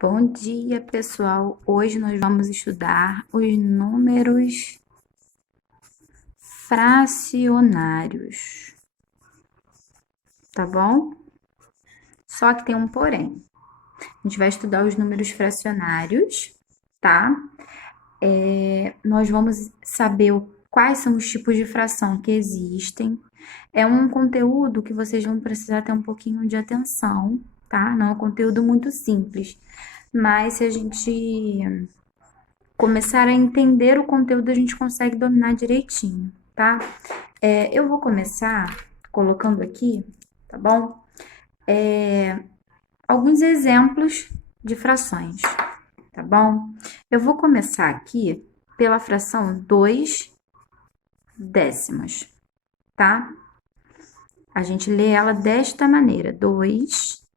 Bom dia, pessoal. Hoje nós vamos estudar os números fracionários, tá bom? Só que tem um porém. A gente vai estudar os números fracionários, tá? Nós vamos saber quais são os tipos de fração que existem. É um conteúdo que vocês vão precisar ter um pouquinho de atenção, tá? Não é um conteúdo muito simples, mas se a gente começar a entender o conteúdo, a gente consegue dominar direitinho, tá? Eu vou começar colocando aqui, tá bom? Alguns exemplos de frações, tá bom? Eu vou começar aqui pela fração 2 décimas, tá? A gente lê ela desta maneira, 2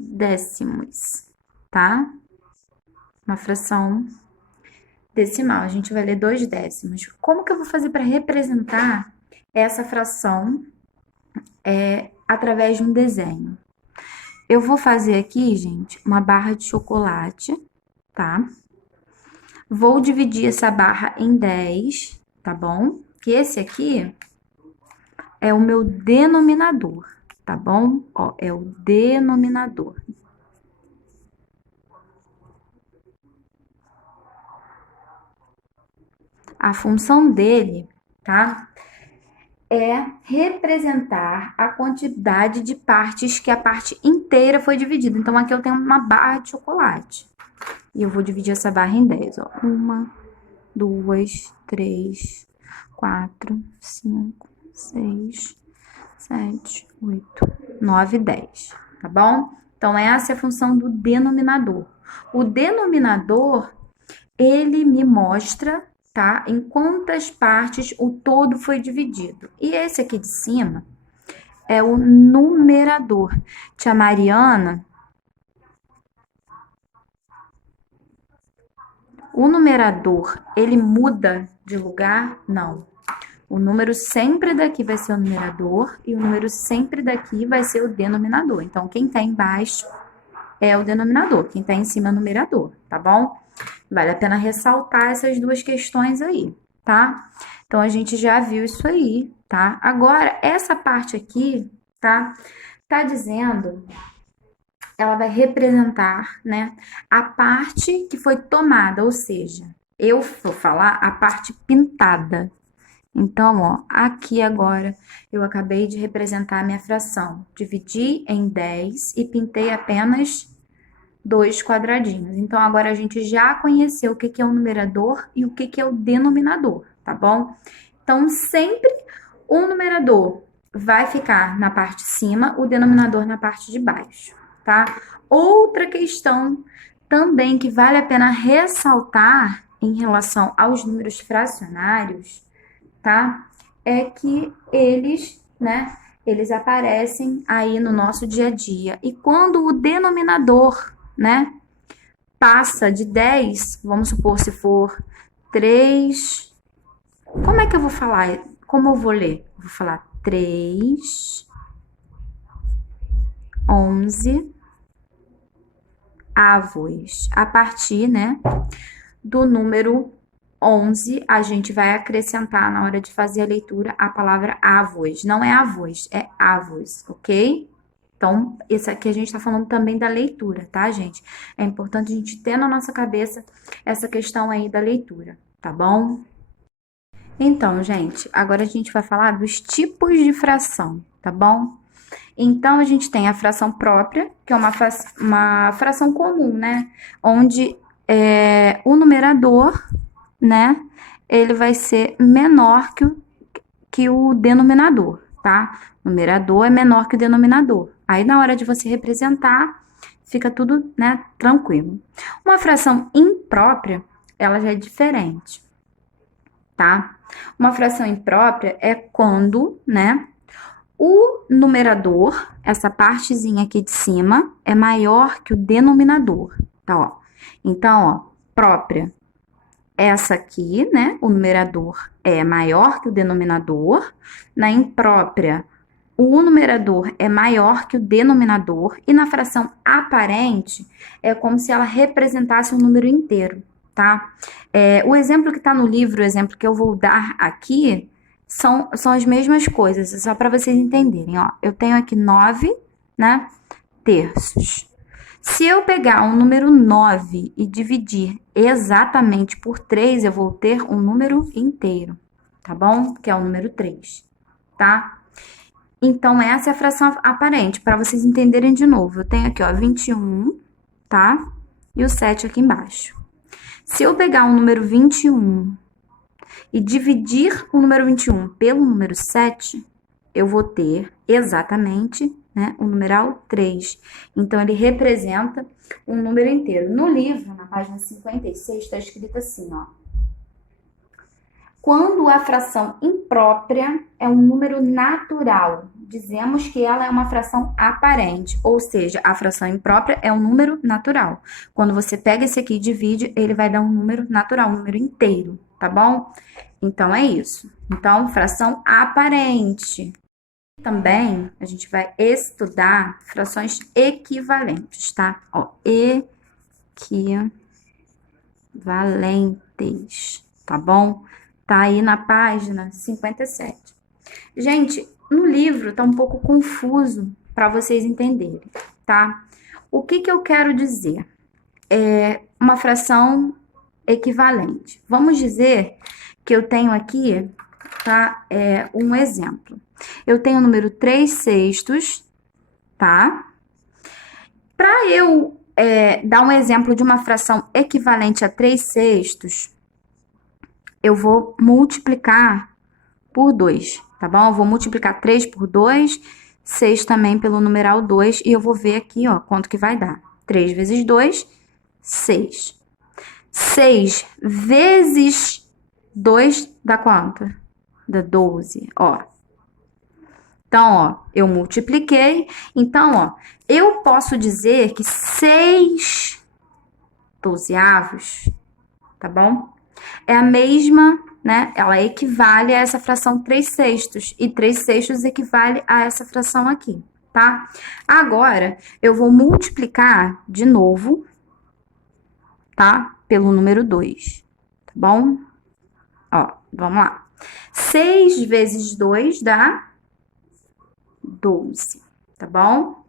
décimos, tá? Uma fração decimal, a gente vai ler 2 décimos. Como que eu vou fazer para representar essa fração através de um desenho? Eu vou fazer aqui, gente, uma barra de chocolate, tá? Vou dividir essa barra em 10, tá bom? Que esse aqui é o meu denominador, tá bom? Ó, é o denominador. A função dele, tá? É representar a quantidade de partes que a parte inteira foi dividida. Então, aqui eu tenho uma barra de chocolate. E eu vou dividir essa barra em 10, ó. 1, 2, 3, 4, 5, 6, 7, 8, 9, 10, tá bom? Então, essa é a função do denominador. O denominador, ele me mostra, tá? Em quantas partes o todo foi dividido. E esse aqui de cima é o numerador. Tia Mariana, o numerador, ele muda de lugar? Não. O número sempre daqui vai ser o numerador e o número sempre daqui vai ser o denominador. Então, quem tá embaixo é o denominador, quem tá em cima é o numerador, tá bom? Vale a pena ressaltar essas duas questões aí, tá? Então, a gente já viu isso aí, tá? Agora, essa parte aqui, tá? Tá dizendo, ela vai representar, né, a parte que foi tomada, ou seja, eu vou falar a parte pintada. Então, ó, aqui agora eu acabei de representar a minha fração. Dividi em 10 e pintei apenas 2 quadradinhos. Então, agora a gente já conheceu o que é o numerador e o que é o denominador, tá bom? Então, sempre o numerador vai ficar na parte de cima, o denominador na parte de baixo, tá? Outra questão também que vale a pena ressaltar em relação aos números fracionários, tá? É que eles, né, eles aparecem aí no nosso dia a dia. E quando o denominador, né, passa de 10, vamos supor se for 3, como é que eu vou falar? Como eu vou ler? Eu vou falar 3, 11 avos. A partir, né, do número 11, a gente vai acrescentar na hora de fazer a leitura a palavra avos. Não é avós, é avos, ok? Então, isso aqui a gente tá falando também da leitura, tá, gente? É importante a gente ter na nossa cabeça essa questão aí da leitura, tá bom? Então, gente, agora a gente vai falar dos tipos de fração, tá bom? Então, a gente tem a fração própria, que é uma fração comum, né? Onde o numerador, né, ele vai ser menor que o denominador, tá? O numerador é menor que o denominador. Aí, na hora de você representar, fica tudo, né, tranquilo. Uma fração imprópria, ela já é diferente, tá? Uma fração imprópria é quando, né, o numerador, essa partezinha aqui de cima, é maior que o denominador, tá, ó. Então, ó, própria, essa aqui, né, o numerador é maior que o denominador. Na imprópria, o numerador é maior que o denominador, e na fração aparente é como se ela representasse um número inteiro, tá? O exemplo que está no livro, o exemplo que eu vou dar aqui, são as mesmas coisas, só para vocês entenderem, ó. Eu tenho aqui 9, né, terços. Se eu pegar um número 9 e dividir exatamente por 3, eu vou ter um número inteiro, tá bom? Que é o número 3, tá? Então, essa é a fração aparente, para vocês entenderem de novo. Eu tenho aqui, ó, 21, tá? E o 7 aqui embaixo. Se eu pegar o número 21 e dividir o número 21 pelo número 7, eu vou ter exatamente, né, o numeral 3. Então, ele representa um número inteiro. No livro, na página 56, está escrito assim, ó. Quando a fração imprópria é um número natural, dizemos que ela é uma fração aparente, ou seja, a fração imprópria é um número natural. Quando você pega esse aqui e divide, ele vai dar um número natural, um número inteiro, tá bom? Então, é isso. Então, fração aparente. Também, a gente vai estudar frações equivalentes, tá? Ó, equivalentes, tá bom? Tá aí na página 57. Gente, no livro tá um pouco confuso para vocês entenderem, tá? O que eu quero dizer? É uma fração equivalente. Vamos dizer que eu tenho aqui, tá? Um exemplo. Eu tenho o número 3/6, tá? Para eu dar um exemplo de uma fração equivalente a 3/6, eu vou multiplicar por 2, tá bom? Eu vou multiplicar 3 por 2, 6 também pelo numeral 2, e eu vou ver aqui, ó, quanto que vai dar. 3 vezes 2, 6. 6 vezes 2 dá quanto? Dá 12, ó. Então, ó, eu multipliquei. Então, ó, eu posso dizer que 6 dozeavos, tá bom? É a mesma, né? Ela equivale a essa fração 3/6. E 3/6 equivale a essa fração aqui, tá? Agora, eu vou multiplicar de novo, tá? Pelo número 2, tá bom? Ó, vamos lá. 6 vezes 2 dá 12, tá bom?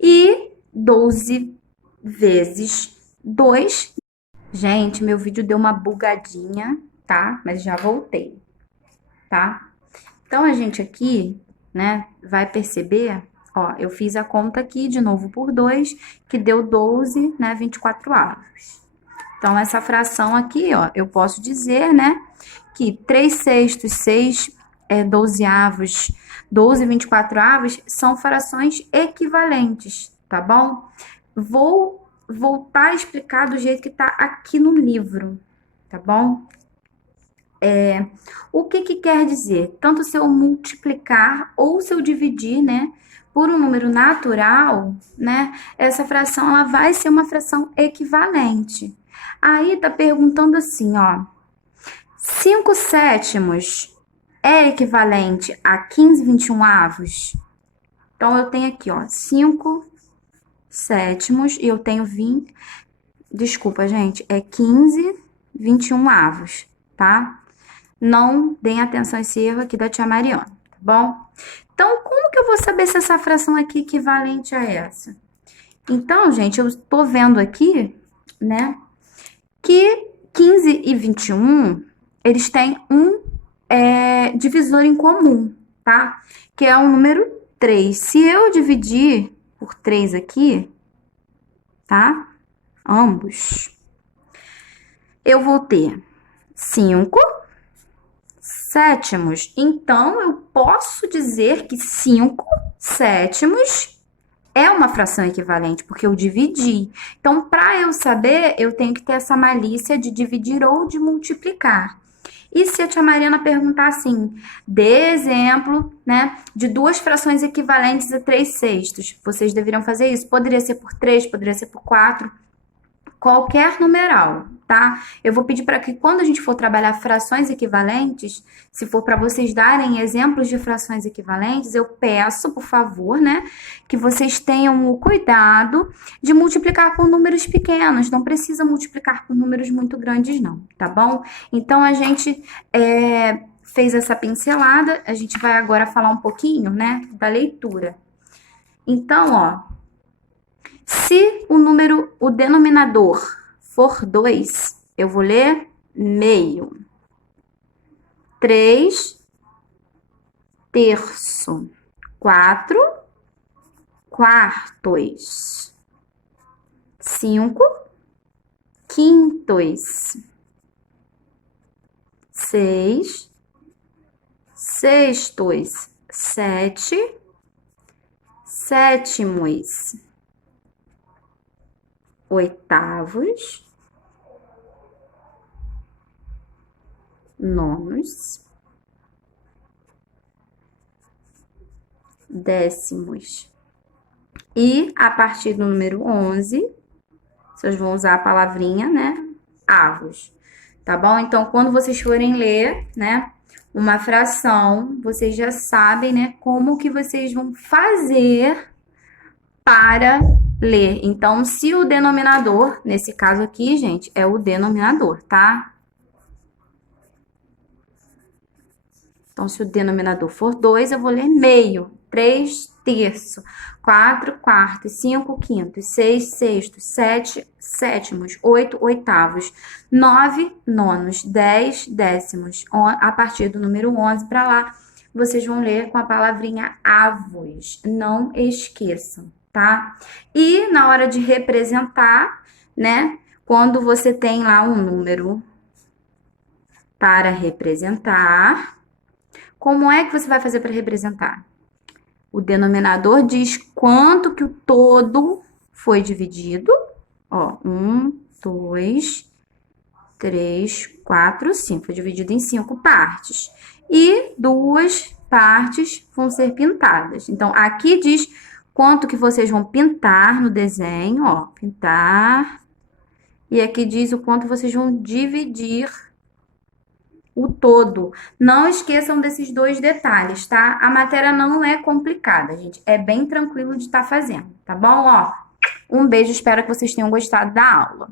E 12 vezes 2... Gente, meu vídeo deu uma bugadinha, tá? Mas já voltei, tá? Então, a gente aqui, né, vai perceber, ó, eu fiz a conta aqui de novo por 2, que deu 12, né, 24avos. Então, essa fração aqui, ó, eu posso dizer, né, que 3/6, 6 dozeavos, 12 24avos são frações equivalentes, tá bom? Vou voltar a explicar do jeito que tá aqui no livro, tá bom? O que quer dizer? Tanto se eu multiplicar ou se eu dividir, né, por um número natural, né, essa fração, ela vai ser uma fração equivalente. Aí, tá perguntando assim, ó, 5/7 é equivalente a 15/21avos? Então, eu tenho aqui, ó, 5/7 e eu tenho 20... Desculpa, gente, é 15/21avos, tá? Não deem atenção a esse erro aqui da tia Mariana, tá bom? Então, como que eu vou saber se essa fração aqui é equivalente a essa? Então, gente, eu tô vendo aqui, né, que 15 e 21, eles têm um divisor em comum, tá? Que é o número 3. Se eu dividir por 3 aqui, tá? Ambos, eu vou ter 5/7. Então, eu posso dizer que 5/7 é uma fração equivalente, porque eu dividi. Então, para eu saber, eu tenho que ter essa malícia de dividir ou de multiplicar. E se a tia Mariana perguntar assim, dê exemplo, né, de duas frações equivalentes a 3/6, vocês deveriam fazer isso. Poderia ser por 3, poderia ser por 4, qualquer numeral, tá? tá? Eu vou pedir para que quando a gente for trabalhar frações equivalentes, se for para vocês darem exemplos de frações equivalentes, eu peço, por favor, né, que vocês tenham o cuidado de multiplicar por números pequenos, não precisa multiplicar por números muito grandes, não, tá bom? Então, a gente fez essa pincelada, a gente vai agora falar um pouquinho, né, da leitura. Então, ó, se o denominador for 2, eu vou ler meio. 3 terço. 4 quartos. 5 quintos. 6 sextos. 7 sétimos. Oitavos. Nonos. Décimos. E a partir do número 11, vocês vão usar a palavrinha, né? Avos. Tá bom? Então, quando vocês forem ler, né, uma fração, vocês já sabem, né, como que vocês vão fazer para ler. Então, se o denominador, nesse caso aqui, gente, é o denominador, tá? Então, se o denominador for 2, eu vou ler meio. 3 terço, 4 quartos, 5 quintos, 6 sextos, 7 sétimos, 8 oitavos, 9 nonos, 10 décimos. A partir do número 11 para lá, vocês vão ler com a palavrinha avos. Não esqueçam, tá? E na hora de representar, né? Quando você tem lá um número para representar, como é que você vai fazer para representar? O denominador diz quanto que o todo foi dividido. Ó, 1, 2, 3, 4, 5. Foi dividido em 5 partes. E 2 partes vão ser pintadas. Então, aqui diz quanto que vocês vão pintar no desenho, ó, pintar. E aqui diz o quanto vocês vão dividir o todo. Não esqueçam desses 2 detalhes, tá? A matéria não é complicada, gente. É bem tranquilo de estar fazendo, tá bom? Ó, um beijo, espero que vocês tenham gostado da aula.